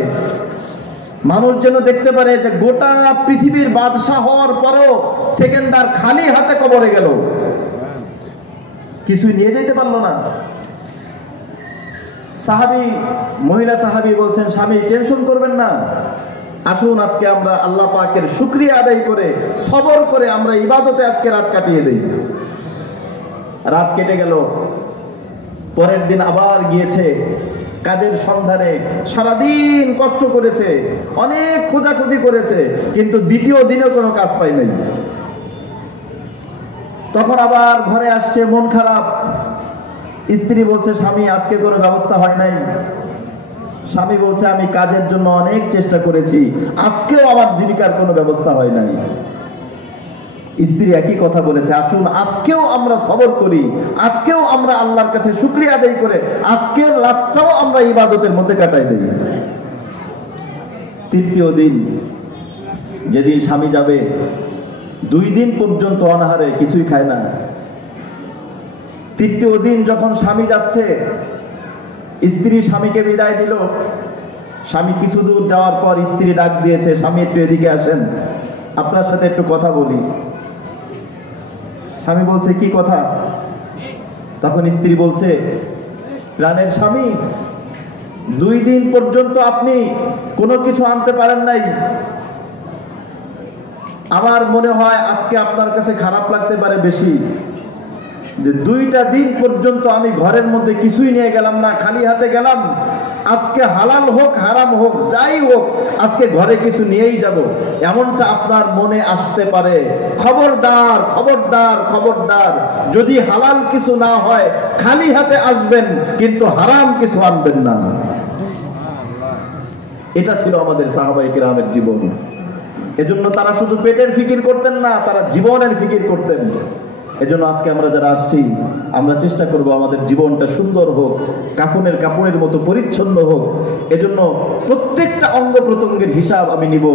মানুষ যেন দেখতে পারে যে গোটা পৃথিবীর বাদশাহ হওয়ার পরেও সেকেন্দার খালি হাতে কবরে গেল, কিছুই নিয়ে যেতে পারলো না। সাহাবী, মহিলা সাহাবী বলছেন, স্বামী টেনশন করবেন না, আসুন আজকে আমরা আল্লাহ পাকের শুকরিয়া আদায় করে সবর করে আমরা ইবাদতে আজকে রাত কাটিয়ে দেই। রাত কেটে গেল, পরের দিন আবার গিয়েছে কাজের সন্ধানে, সারাদিন কষ্ট করেছে, অনেক খোঁজাখুঁজি করেছে, কিন্তু দ্বিতীয় দিনেও কোনো কাজ পাই নাই। তখন আবার ঘরে আসছে, মন খারাপ। স্ত্রী বলছে, স্বামী আজকে কোনো ব্যবস্থা হয় নাই। স্বামী বলছে, আমি কাজের জন্য অনেক চেষ্টা করেছি, আজকেও আমার জীবিকার কোনো ব্যবস্থা হয় নাই। স্ত্রী একই কথা বলেছে, আসুন আজকেও আমরা সবর করি, আজকেও আমরা আল্লাহর কাছে শুকরিয়া আদায় করে আজকের রাতটাও আমরা ইবাদতের মধ্যে কাটাই দেই। তৃতীয় দিন যেদিন স্বামী যাবে, 2 দিন পর্যন্ত অনাহারে, কিছুই খায় না। তৃতীয় দিন যখন স্বামী যাচ্ছে, স্ত্রী স্বামীকে বিদায় দিল। স্বামী কিছু দূর যাওয়ার পর স্ত্রী ডাক দিয়েছে, স্বামী একটু এদিকে আসেন, আপনার সাথে একটু কথা বলি। স্বামী বলছে, কি কথা? তখন স্ত্রী বলছে, প্রাণের স্বামী, 2 দিন পর্যন্ত আপনি কোনো কিছু আনতে পারেন নাই। আমার মনে হয় আজকে আপনার কাছে খারাপ লাগতে পারে বেশি, যে 2টা দিন পর্যন্ত আমি ঘরের মধ্যে কিছুই নিয়ে গেলাম না, খালি হাতে গেলাম। আজকে হালাল হোক হারাম হোক যাই হোক, আজকে ঘরে কিছু নিয়েই যাব, এমনটা আপনার মনে আসতে পারে। খবরদার খবরদার খবরদার, যদি হালাল কিছু না হয় খালি হাতে আসবেন, কিন্তু হারাম কিছু আনবেন না। এটা ছিল আমাদের সাহাবায়ে কেরামের জীবন। এজন্য তারা শুধু পেটের ফিকির করতেন না, তারা জীবনের ফিকির করতেন। এজন্য আজকে আমরা যারা আসছি, আমরা চেষ্টা করব আমাদের জীবনটা সুন্দর হোক, কাফনের কাপড়ের মতো পরিচ্ছন্ন হোক। এজন্য প্রত্যেকটা অঙ্গ প্রত্যঙ্গের হিসাব আমি নিব।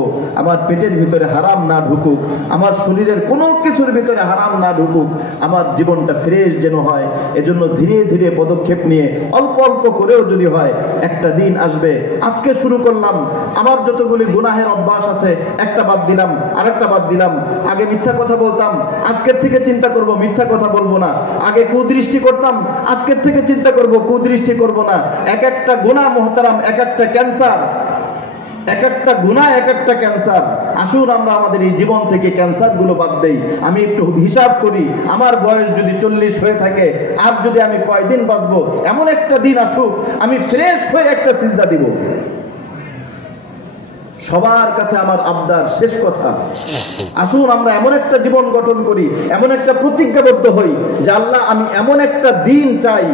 আমার পেটের ভিতরে হারাম না ঢুকুক, আমার শরীরের কোনো কিছুর ভিতরে হারাম না ঢুকুক, আমার জীবনটা ফ্রেশ যেন হয়। এজন্য ধীরে ধীরে পদক্ষেপ নিয়ে অল্প অল্প করেও যদি হয়, একটা দিন আসবে, আজকে শুরু করলাম, আমার যতগুলি গুনাহের অভ্যাস আছে একটা বাদ দিলাম, আরেকটা বাদ দিলাম। আগে মিথ্যা কথা বলতাম, আজকের থেকে চিন্তা করব মিথ্যা কথা বলবো না। আগে কুদৃষ্টি করতাম, আজকের থেকে চিন্তা করব কুদৃষ্টি করব না। এক একটা গুনাহ মুহতারাম, এক একটা ক্যান্সার, এক একটা গুনাহ এক একটা ক্যান্সার। আসুন আমরা আমাদের এই জীবন থেকে ক্যান্সার গুলো বাদ দেই। আমি একটু হিসাব করি, আমার বয়স যদি 40 হয়ে থাকে, আর যদি আমি কয়দিন বাঁচবো, এমন একটা দিন আসুক আমি ফ্রেশ হয়ে একটা সিজদা দিব। সবার কাছে আমার আবদার, শেষ কথা, আসুন আমরা এমন একটা জীবন গঠন করি, এমন একটা প্রতিজ্ঞাবদ্ধ হই যে আল্লাহ, আমি এমন একটা দিন চাই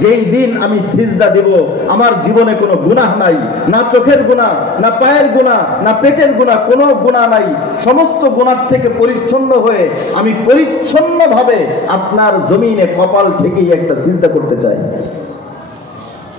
যেই দিন আমি সিজদা দেব, আমার জীবনে কোনো গুনাহ নাই, না চোখের গুনাহ, না পায়ের গুনাহ, না পেটের গুনাহ, কোনো গুনাহ নাই। সমস্ত গুনাহ থেকে পরিচ্ছন্ন হয়ে আমি পরিচ্ছন্নভাবে আপনার জমিনে কপাল ঠেকেই একটা সিজদা করতে চাই।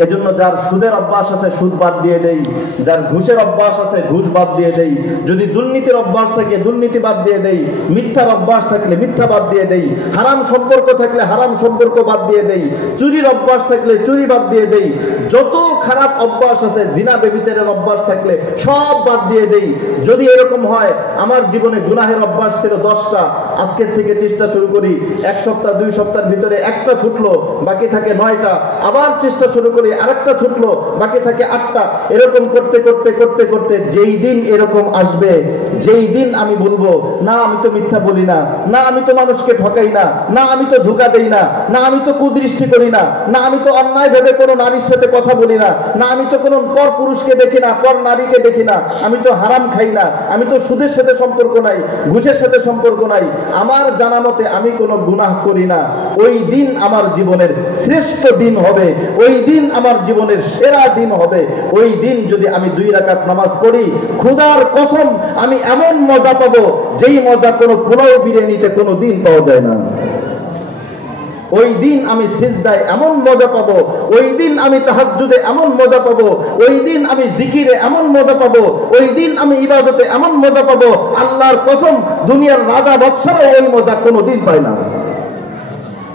এজন্য যার সুদের অভ্যাস আছে সুদ বাদ দিয়ে দেই, যার ঘুষের অভ্যাস আছে ঘুষ বাদ দিয়ে দেই, যদি দুর্নীতির অভ্যাস থাকে দুর্নীতি বাদ দিয়ে দেই, মিথ্যার অভ্যাস থাকলে মিথ্যা বাদ দিয়ে দেই, হারাম সম্পর্ক থাকলে হারাম সম্পর্ক বাদ দিয়ে দেই, চুরির অভ্যাস থাকলে চুরি বাদ দিয়ে দেই, যত খারাপ অভ্যাস আছে, জিনা ব্যভিচারের অভ্যাস থাকলে সব বাদ দিয়ে দেই। যদি এরকম হয়, আমার জীবনে গুনাহের অভ্যাস ছিল 10টা, আজকের থেকে চেষ্টা শুরু করি 1 সপ্তাহ 2 সপ্তাহের ভিতরে একটা ছুটলো, বাকি থাকে 9টা, আবার চেষ্টা শুরু করি, আরেকটা ছুটলো, বাকি থাকে 8টা। এরকম করতে করতে করতে করতে যেই দিন এরকম আসবে, যেই দিন আমি বলবো, না আমি তো মিথ্যা বলি না, না আমি তো মানুষকে ঠকাই না, না আমি তো ধোঁকা দেই না, না আমি তো কুদৃষ্টি করি না, না আমি তো অন্যায় ভেবে কোনো নারীর সাথে কথা বলি না, না আমি তো কোনো পর পুরুষকে দেখি না, পর নারীকে দেখি না, আমি তো হারাম খাই না, আমি তো সুদের সাথে সম্পর্ক নাই, ঘুষের সাথে সম্পর্ক নাই, আমার জানা মতে আমি কোনো গুনাহ করি না। ওই দিন আমার জীবনের শ্রেষ্ঠ দিন হবে, ওই দিন আমার জীবনের সেরা দিন হবে। ওই দিন যদি আমি 2 রাকাত নামাজ পড়ি, খোদার কসম আমি এমন মজা পাবো যেই মজা কোনো পোলাও বিরিয়ানিতে কোনো দিন পাওয়া যায় না। ওই দিন আমি সিজদায় এমন মজা পাবো, ওই দিন আমি তাহাজ্জুদে এমন মজা পাবো, ওই দিন আমি জিকিরে এমন মজা পাবো, ওই দিন আমি ইবাদতে এমন মজা পাবো, আল্লাহর কসম দুনিয়ার রাজা বাদশারা ওই মজা কোনোদিন পায় না,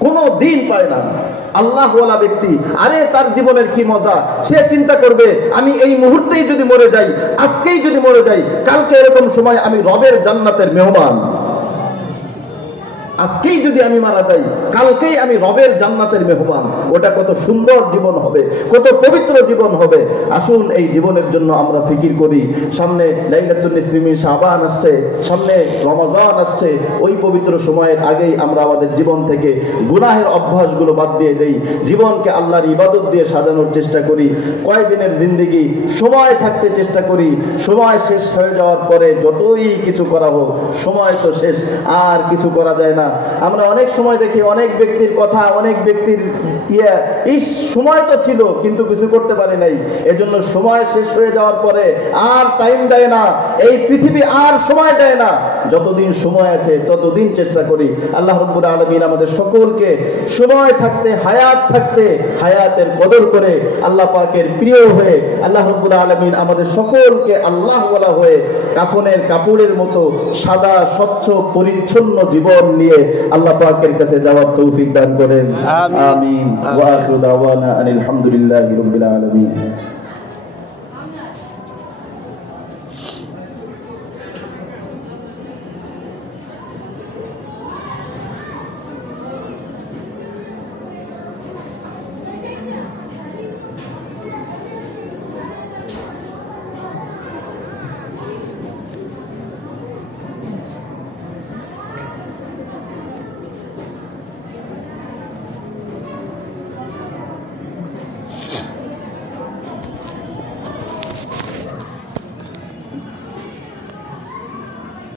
কোনোদিন পায় না। আল্লাহওয়ালা ব্যক্তি, আরে তার জীবনের কি মজা, সে চিন্তা করবে আমি এই মুহূর্তেই যদি মরে যাই, আজকেই যদি মরে যাই, কালকে এরকম সময় আমি রবের জান্নাতের মেহমান। আজকেই যদি আমি মারা যাই, কালকেই আমি রবের জান্নাতের মেহমান। ওটা কত সুন্দর জীবন হবে, কত পবিত্র জীবন হবে। আসুন এই জীবনের জন্য আমরা ফিকির করি। সামনে লাইলাতুন নিসফি মিন শাবান আসছে, সামনে রমাজান আসছে। ওই পবিত্র সময়ের আগেই আমরা আমাদের জীবন থেকে গুনাহের অভ্যাসগুলো বাদ দিয়ে দেই, জীবনকে আল্লাহর ইবাদত দিয়ে সাজানোর চেষ্টা করি। কয়দিনের জিন্দেগি, সময় থাকতে চেষ্টা করি। সময় শেষ হয়ে যাওয়ার পরে যতই কিছু করা হোক, সময় তো শেষ, আর কিছু করা যায় না। আমরা অনেক সময় দেখি অনেক ব্যক্তির কথা, অনেক ব্যক্তির সময় তো ছিল কিন্তু কিছু করতে পারে নাই, এজন্য সময় শেষ হয়ে যাওয়ার পরে আর টাইম দেয় না, এই পৃথিবী আর সময় দেয় না। যতদিন সময় আছে ততদিন চেষ্টা করি। আল্লাহ রাব্বুল আলামিন আমাদের সকলকে সময় থাকতে, হায়াত থাকতে হায়াতের কদর করে আল্লাহ পাকের প্রিয় হয়ে, আল্লাহ রাব্বুল আলামিন আমাদের সকলকে আল্লাহওয়ালা হয়ে কাফনের কাপড়ের মতো সাদা স্বচ্ছ পরিচ্ছন্ন জীবন নিয়ে আল্লাহ পাকের কাছে যাওয়ার তৌফিক দান করেন। আমিন। ওয়া আখিরু দাওয়ানা আনিল হামদুলিল্লাহি রাব্বিল আলামিন।